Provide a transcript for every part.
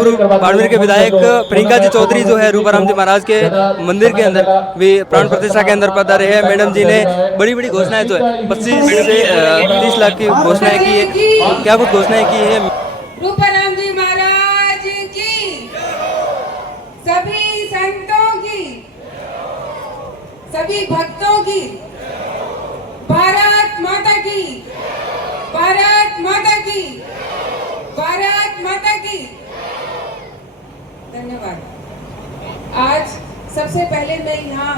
पूर्व बाड़मेर के विधायक प्रियंका जी चौधरी जो है रूपाराम जी महाराज के मंदिर के अंदर भी प्राण प्रतिष्ठा के अंदर पधारे हैं। मैडम जी ने बड़ी बड़ी घोषणाएं जो है 25 से 30 लाख की घोषणाएं की है। क्या कुछ घोषणाएं की है? रूपाराम जी महाराज की, सभी संतों की, सभी भक्तों की, भारत माता की, भारत माता की, भारत माता की। धन्यवाद। आज सबसे पहले मैं यहाँ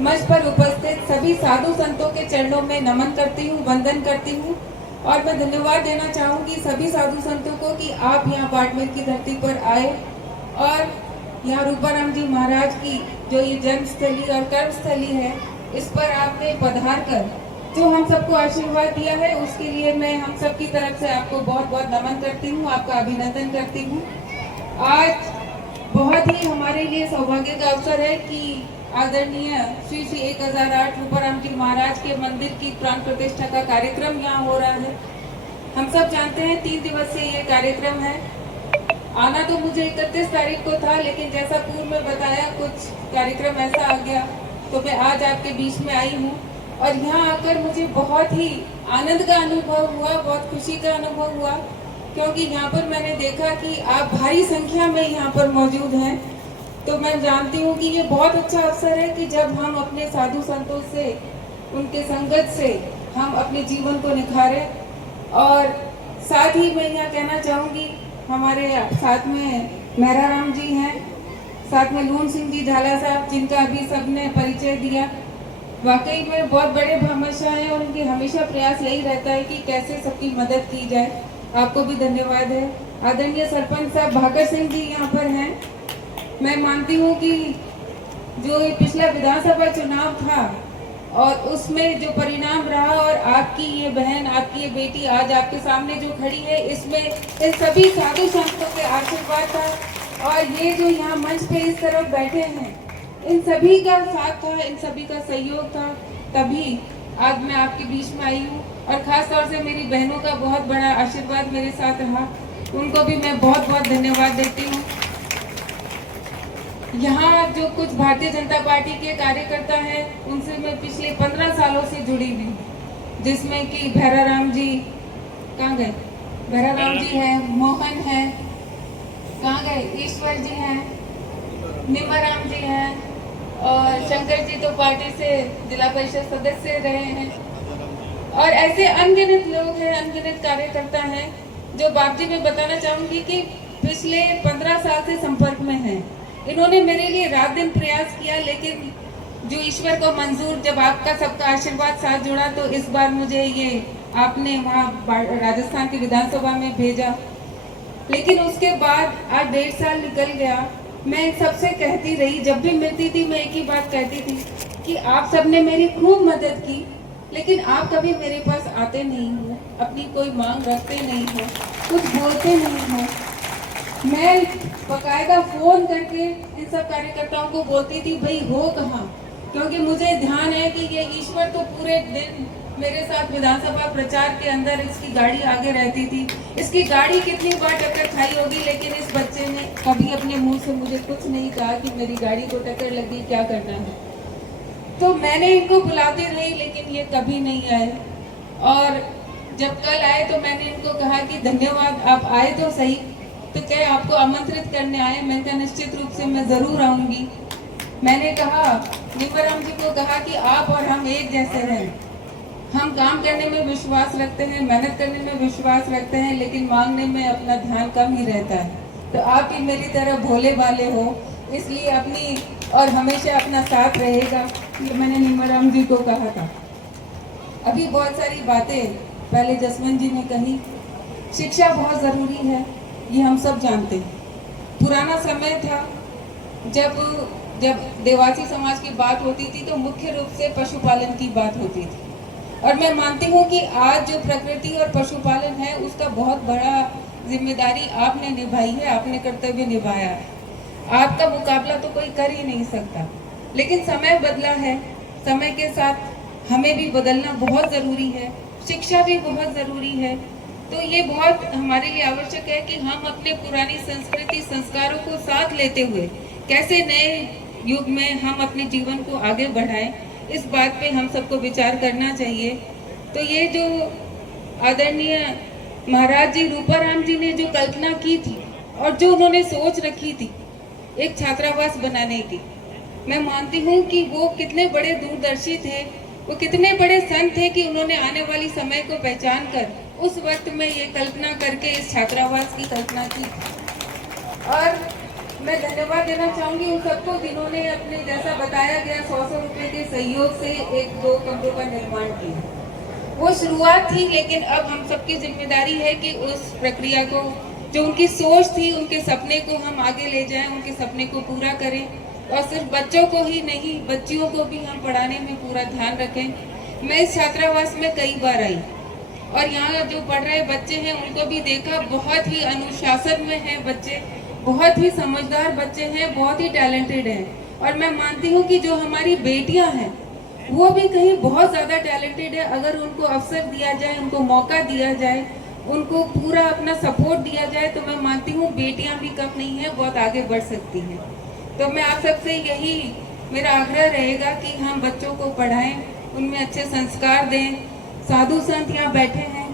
मंच पर उपस्थित सभी साधु संतों के चरणों में नमन करती हूँ, वंदन करती हूँ और मैं धन्यवाद देना चाहूंगी सभी साधु संतों को कि आप यहाँ बाड़मेर की धरती पर आए और यहाँ रूपाराम जी महाराज की जो ये जन्मस्थली और कर्मस्थली है, इस पर आपने पधार कर जो हम सबको आशीर्वाद दिया है, उसके लिए मैं हम सब की तरफ से आपको बहुत बहुत नमन करती हूँ, आपका अभिनंदन करती हूँ। आज बहुत ही हमारे लिए सौभाग्य का अवसर है कि आदरणीय श्री श्री 1008 रूपाराम जी महाराज के मंदिर की प्राण प्रतिष्ठा का कार्यक्रम यहाँ हो रहा है। हम सब जानते हैं 3 दिवसीय ये कार्यक्रम है। आना तो मुझे 31 तारीख को था, लेकिन जैसा पूर्व में बताया कुछ कार्यक्रम ऐसा आ गया तो मैं आज आपके बीच में आई हूँ और यहाँ आकर मुझे बहुत ही आनंद का अनुभव हुआ, बहुत खुशी का अनुभव हुआ, क्योंकि यहाँ पर मैंने देखा कि आप भारी संख्या में यहाँ पर मौजूद हैं। तो मैं जानती हूँ कि ये बहुत अच्छा अवसर है कि जब हम अपने साधु संतों से, उनके संगत से हम अपने जीवन को निखारें। और साथ ही मैं यहाँ कहना चाहूँगी, हमारे साथ में मेहराराम जी हैं, साथ में लून सिंह जी झाला साहब, जिनका अभी सबने परिचय दिया। वाकई में बहुत बड़े भामाशाह हैं और उनके हमेशा प्रयास यही रहता है कि कैसे सबकी मदद की जाए। आपको भी धन्यवाद है। आदरणीय सरपंच साहब भाकर सिंह जी यहाँ पर हैं। मैं मानती हूँ कि जो ये पिछला विधानसभा चुनाव था और उसमें जो परिणाम रहा और आपकी ये बहन, आपकी ये बेटी आज आपके सामने जो खड़ी है, इसमें इन सभी साधु संतों के आशीर्वाद था और ये जो यहाँ मंच पे इस तरफ बैठे हैं, इन सभी का साथ था, इन सभी का सहयोग था, तभी आज मैं आपके बीच में आई हूँ। और खास तौर से मेरी बहनों का बहुत बड़ा आशीर्वाद मेरे साथ रहा, उनको भी मैं बहुत बहुत धन्यवाद देती हूँ। यहाँ जो कुछ भारतीय जनता पार्टी के कार्यकर्ता हैं, उनसे मैं पिछले 15 सालों से जुड़ी हुई, जिसमें कि भैराराम जी, कहाँ गए? भैराराम जी हैं, मोहन हैं, कहाँ गए? ईश्वर जी हैं, निमाराम जी हैं और शंकर जी तो पार्टी से जिला परिषद सदस्य रहे हैं और ऐसे अनगिनत लोग हैं, अनगिनत कार्यकर्ता हैं जो बाप जी मैं बताना चाहूंगी कि पिछले 15 साल से संपर्क में हैं। इन्होंने मेरे लिए रात दिन प्रयास किया, लेकिन जो ईश्वर को मंजूर, जब आपका सबका आशीर्वाद साथ जुड़ा तो इस बार मुझे ये आपने वहाँ राजस्थान की विधानसभा में भेजा। लेकिन उसके बाद आज 1.5 साल निकल गया। मैं सबसे कहती रही, जब भी मिलती थी मैं एक ही बात कहती थी कि आप सबने मेरी खूब मदद की, लेकिन आप कभी मेरे पास आते नहीं हो, अपनी कोई मांग रखते नहीं हो, कुछ बोलते नहीं हो। मैं बकायदा फोन करके इन सब कार्यकर्ताओं को बोलती थी, भाई हो कहाँ, क्योंकि मुझे ध्यान है कि ये ईश्वर तो पूरे दिन मेरे साथ विधानसभा प्रचार के अंदर इसकी गाड़ी आगे रहती थी। इसकी गाड़ी कितनी बार टक्कर खाई होगी, लेकिन इस बच्चे ने कभी अपने मुंह से मुझे कुछ नहीं कहा कि मेरी गाड़ी को टक्कर लगी, क्या करना है। तो मैंने इनको बुलाती रही, लेकिन ये कभी नहीं आए। और जब कल आए तो मैंने इनको कहा कि धन्यवाद, आप आए तो सही। तो क्या आपको आमंत्रित करने आए? मैंने कहा निश्चित रूप से मैं जरूर आऊंगी। मैंने कहा, निमाराम जी को कहा कि आप और हम एक जैसे हैं, हम काम करने में विश्वास रखते हैं, मेहनत करने में विश्वास रखते हैं, लेकिन मांगने में अपना ध्यान कम ही रहता है। तो आप भी मेरी तरह भोले भाले हो, इसलिए अपनी और हमेशा अपना साथ रहेगा, ये मैंने निमाराम जी को कहा था। अभी बहुत सारी बातें पहले जसवंत जी ने कही। शिक्षा बहुत ज़रूरी है, ये हम सब जानते हैं। पुराना समय था जब देवासी समाज की बात होती थी तो मुख्य रूप से पशुपालन की बात होती थी, और मैं मानती हूँ कि आज जो प्रकृति और पशुपालन है उसका बहुत बड़ा जिम्मेदारी आपने निभाई है, आपने कर्तव्य निभाया है। आपका मुकाबला तो कोई कर ही नहीं सकता, लेकिन समय बदला है, समय के साथ हमें भी बदलना बहुत ज़रूरी है। शिक्षा भी बहुत ज़रूरी है। तो ये बहुत हमारे लिए आवश्यक है कि हम अपने पुरानी संस्कृति संस्कारों को साथ लेते हुए कैसे नए युग में हम अपने जीवन को आगे बढ़ाएं, इस बात पे हम सबको विचार करना चाहिए। तो ये जो आदरणीय महाराज जी रूपाराम जी ने जो कल्पना की थी और जो उन्होंने सोच रखी थी एक छात्रावास बनाने की, मैं मानती हूँ कि वो कितने बड़े दूरदर्शी थे, वो कितने बड़े संत थे कि उन्होंने आने वाली समय को पहचान कर उस वक्त में ये कल्पना करके इस छात्रावास की कल्पना की। और मैं धन्यवाद देना चाहूंगी उन सबको जिन्होंने अपने जैसा बताया गया 100 रुपए के सहयोग से 1-2 कमरों का निर्माण किया। वो शुरुआत थी, लेकिन अब हम सबकी जिम्मेदारी है कि उस प्रक्रिया को, जो उनकी सोच थी, उनके सपने को हम आगे ले जाएं, उनके सपने को पूरा करें। और सिर्फ बच्चों को ही नहीं, बच्चियों को भी हम पढ़ाने में पूरा ध्यान रखें। मैं इस छात्रावास में कई बार आई और यहाँ जो पढ़ रहे बच्चे हैं उनको भी देखा, बहुत ही अनुशासन में हैं बच्चे, बहुत ही समझदार बच्चे हैं, बहुत ही टैलेंटेड हैं। और मैं मानती हूँ कि जो हमारी बेटियाँ हैं वो भी कहीं बहुत ज़्यादा टैलेंटेड है। अगर उनको अवसर दिया जाए, उनको मौका दिया जाए, उनको पूरा अपना सपोर्ट दिया जाए, तो मैं मानती हूँ बेटियाँ भी कम नहीं है, बहुत आगे बढ़ सकती हैं। तो मैं आप सबसे यही मेरा आग्रह रहेगा कि हम बच्चों को पढ़ाएं, उनमें अच्छे संस्कार दें। साधु संत यहाँ बैठे हैं,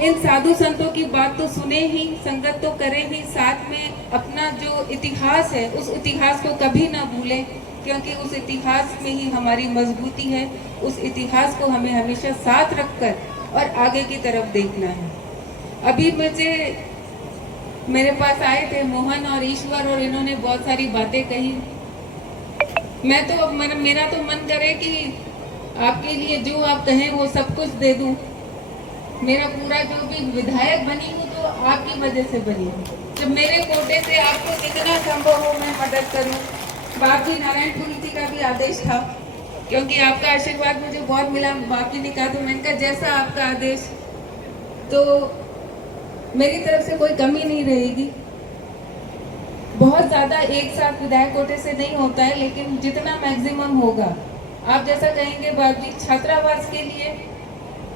इन साधु संतों की बात तो सुने ही, संगत तो करें ही, साथ में अपना जो इतिहास है उस इतिहास को कभी ना भूलें, क्योंकि उस इतिहास में ही हमारी मजबूती है। उस इतिहास को हमें हमेशा साथ रखकर और आगे की तरफ देखना है। अभी मेरे पास आए थे मोहन और ईश्वर और इन्होंने बहुत सारी बातें कही। मैं तो मेरा तो मन करे कि आपके लिए जो आप कहें वो सब कुछ दे दूं। मेरा पूरा जो भी विधायक बनी हूँ तो आपकी वजह से बनी हूँ। जब मेरे कोटे से आपको जितना संभव हो मैं मदद करूँ। बाप जी नारायणपुरी जी का भी आदेश था, क्योंकि आपका आशीर्वाद मुझे बहुत मिला। बाप जी ने कहा तो मैंने कहा जैसा आपका आदेश, तो मेरी तरफ से कोई कमी नहीं रहेगी। बहुत ज़्यादा एक साथ विधायक कोटे से नहीं होता है, लेकिन जितना मैक्सिमम होगा आप जैसा कहेंगे बाप जी। छात्रावास के लिए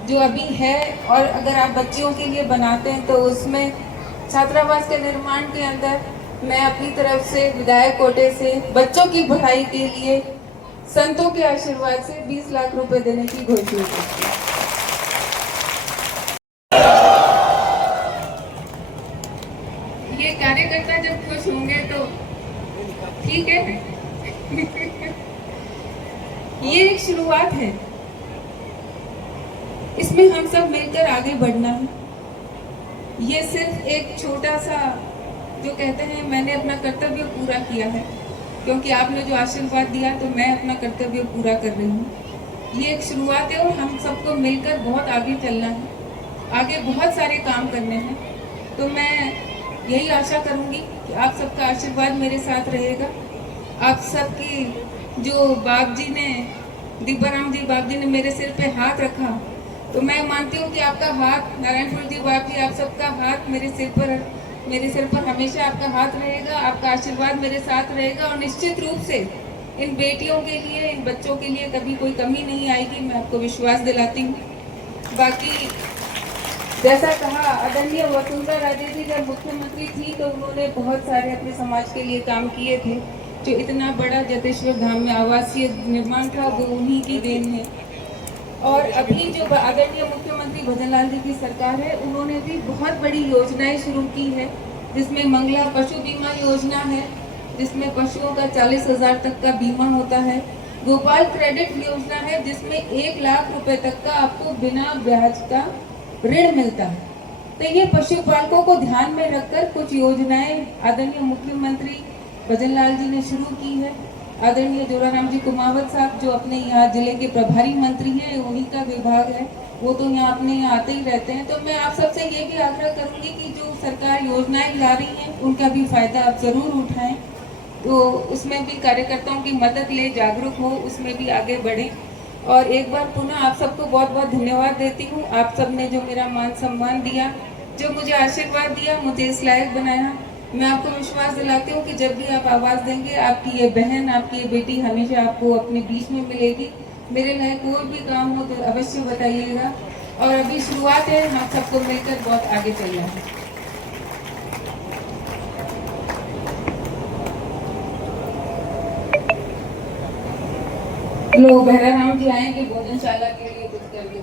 जो अभी है, और अगर आप बच्चियों के लिए बनाते हैं तो उसमें छात्रावास के निर्माण के अंदर मैं अपनी तरफ से विधायक कोटे से बच्चों की पढ़ाई के लिए संतों के आशीर्वाद से 20 लाख रुपए देने की घोषणा करती हूँ। ये कार्यकर्ता जब खुश होंगे तो ठीक है। ये एक शुरुआत है, इसमें हम सब मिलकर आगे बढ़ना है। ये सिर्फ एक छोटा सा, जो कहते हैं मैंने अपना कर्तव्य पूरा किया है, क्योंकि आपने जो आशीर्वाद दिया तो मैं अपना कर्तव्य पूरा कर रही हूँ। ये एक शुरुआत है और हम सबको मिलकर बहुत आगे चलना है, आगे बहुत सारे काम करने हैं। तो मैं यही आशा करूंगी कि आप सबका आशीर्वाद मेरे साथ रहेगा। आप सबकी जो बाप जी ने, दीपाराम जी बाप जी ने मेरे सिर पे हाथ रखा, तो मैं मानती हूँ कि आपका हाथ, नारायणपुर जी बाप जी, आप सबका हाथ मेरे सिर पर हमेशा आपका हाथ रहेगा, आपका आशीर्वाद मेरे साथ रहेगा। और निश्चित रूप से इन बेटियों के लिए, इन बच्चों के लिए कभी कोई कमी नहीं आएगी, मैं आपको विश्वास दिलाती हूँ। बाकी जैसा कहा आदरणीय वसुंधरा राजे जी जब मुख्यमंत्री थी तो उन्होंने बहुत सारे अपने समाज के लिए काम किए थे। जो इतना बड़ा जटेश्वर धाम में आवासीय निर्माण था वो उन्हीं की देन है। और अभी जो आदरणीय मुख्यमंत्री भजनलाल जी की सरकार है, उन्होंने भी बहुत बड़ी योजनाएं शुरू की है, जिसमें मंगला पशु बीमा योजना है, जिसमें पशुओं का 40,000 तक का बीमा होता है। गोपाल क्रेडिट योजना है, जिसमें 1 लाख रुपए तक का आपको बिना ब्याज का ऋण मिलता है। तो ये पशुपालकों को ध्यान में रखकर कुछ योजनाएं आदरणीय मुख्यमंत्री भजनलाल जी ने शुरू की है। आदरणीय जोराराम जी कुमावत साहब जो अपने यहाँ जिले के प्रभारी मंत्री हैं, उन्हीं का विभाग है, वो तो यहाँ अपने यहाँ आते ही रहते हैं। तो मैं आप सबसे ये भी आग्रह करूंगी कि जो सरकार योजनाएं ला रही हैं उनका भी फायदा आप जरूर उठाएं। तो उसमें भी कार्यकर्ताओं की मदद ले, जागरूक हो, उसमें भी आगे बढ़ें। और एक बार पुनः आप सबको बहुत बहुत धन्यवाद देती हूँ। आप सब ने जो मेरा मान सम्मान दिया, जो मुझे आशीर्वाद दिया, मुझे इस लायक बनाया। मैं आपको विश्वास दिलाती हूँ कि जब भी आप आवाज़ देंगे, आपकी ये बहन, आपकी ये बेटी हमेशा आपको अपने बीच में मिलेगी। मेरे लायक कोई भी काम हो तो अवश्य बताइएगा। और अभी शुरुआत है, हम सबको मिलकर बहुत आगे चलना है। लोग भैराराम जी आएंगे भोजनशाला के लिए कुछ करिए।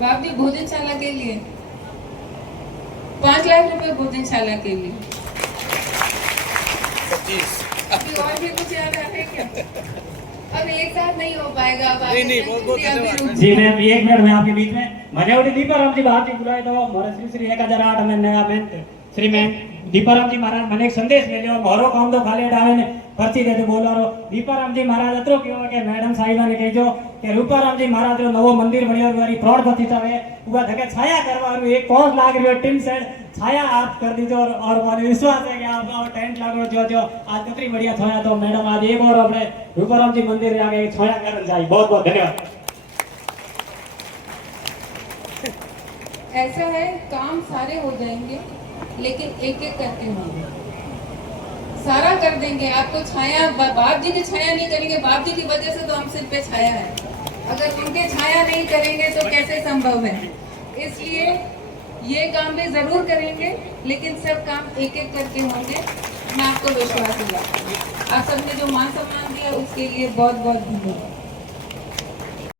बाप जी भोजनशाला के लिए 5 लाख रुपए भोजनशाला के लिए। अभी और भी कुछ याद आ रहा है क्या? अब एक साथ नहीं हो पाएगा। अब नहीं, बहुत धन्यवाद। जी मैम, 1 मिनट में आपके बीच में मजावटी दीपाराम जी बात बुलाए तो मोर श्री 1008 में नया में श्री में दीपाराम जी महाराज મને એક સંદેશ મેલ્યો મારો કામ તો ખાલી આવીને ને પરથી દે બોલારો दीपाराम जी महाराज अतरो कहो के मैडम साहिबा ने कहो કે रूपाराम जी महाराज रो नवो मंदिर बनियो वाली फ्रॉड प्रतिष्ठा है उबा धके छाया करवारू 1 लाख रुपया टीम सेट छाया आप कर दीजो और माने विश्वास है कि आप टेंट लागो जो आज कतरी बढ़िया छाया तो मैडम आज एक और अपने रूपाराम जी मंदिर आगे छाया करन जाई। बहुत बहुत धन्यवाद। ऐसा है, काम सारे हो जाएंगे लेकिन एक एक करके होंगे। सारा कर देंगे। आपको छाया बाप जी की छाया नहीं करेंगे, बाप जी की वजह से तो हम सिर पे छाया है। अगर उनके छाया नहीं करेंगे तो कैसे संभव है? इसलिए ये काम भी जरूर करेंगे लेकिन सब काम एक एक करके होंगे। मैं आपको विश्वास दिलाती हूँ। आप सबने जो मान सम्मान दिया उसके लिए बहुत बहुत धन्यवाद।